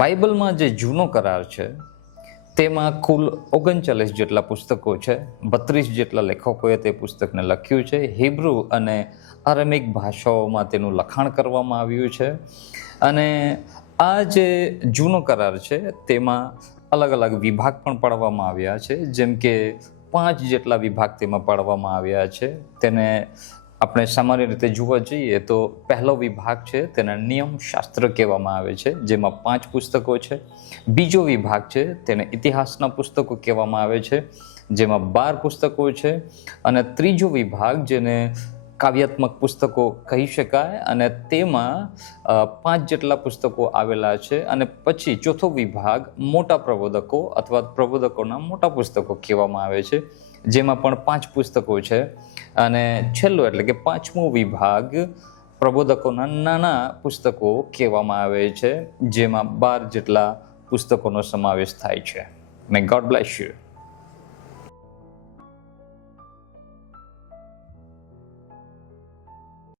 બાઇબલમાં જે જૂનો કરાર છે તેમાં કુલ 39 જેટલા પુસ્તકો છે. 32 જેટલા લેખકોએ તે પુસ્તકને લખ્યું છે. હિબ્રુ અને અરેમિક ભાષાઓમાં તેનું લખાણ કરવામાં આવ્યું છે. અને આ જે જૂનો કરાર છે તેમાં અલગ અલગ વિભાગ પણ પાડવામાં આવ્યા છે. જેમ કે 5 જેટલા વિભાગ તેમાં પાડવામાં આવ્યા છે. તેને આપણે સામાન્ય રીતે જોવા જઈએ તો પહેલો વિભાગ છે તેને નિયમશાસ્ત્ર કહેવામાં આવે છે, જેમાં 5 પુસ્તકો છે. બીજો વિભાગ છે તેને ઇતિહાસના પુસ્તકો કહેવામાં આવે છે, જેમાં 12 પુસ્તકો છે. અને ત્રીજો વિભાગ જેને કાવ્યાત્મક પુસ્તકો કહી શકાય અને તેમાં 5 જેટલા પુસ્તકો આવેલા છે. અને પછી ચોથો વિભાગ મોટા પ્રબોધકો અથવા પ્રબોધકોના મોટા પુસ્તકો કહેવામાં આવે છે, જેમાં પણ 5 પુસ્તકો છે. અને છેલ્લો એટલે કે 5મો વિભાગ પ્રબોધકોના નાના પુસ્તકો કહેવામાં આવે છે, જેમાં 12 જેટલા પુસ્તકોનો સમાવેશ થાય છે. મે ગોડ બ્લેસ યુ.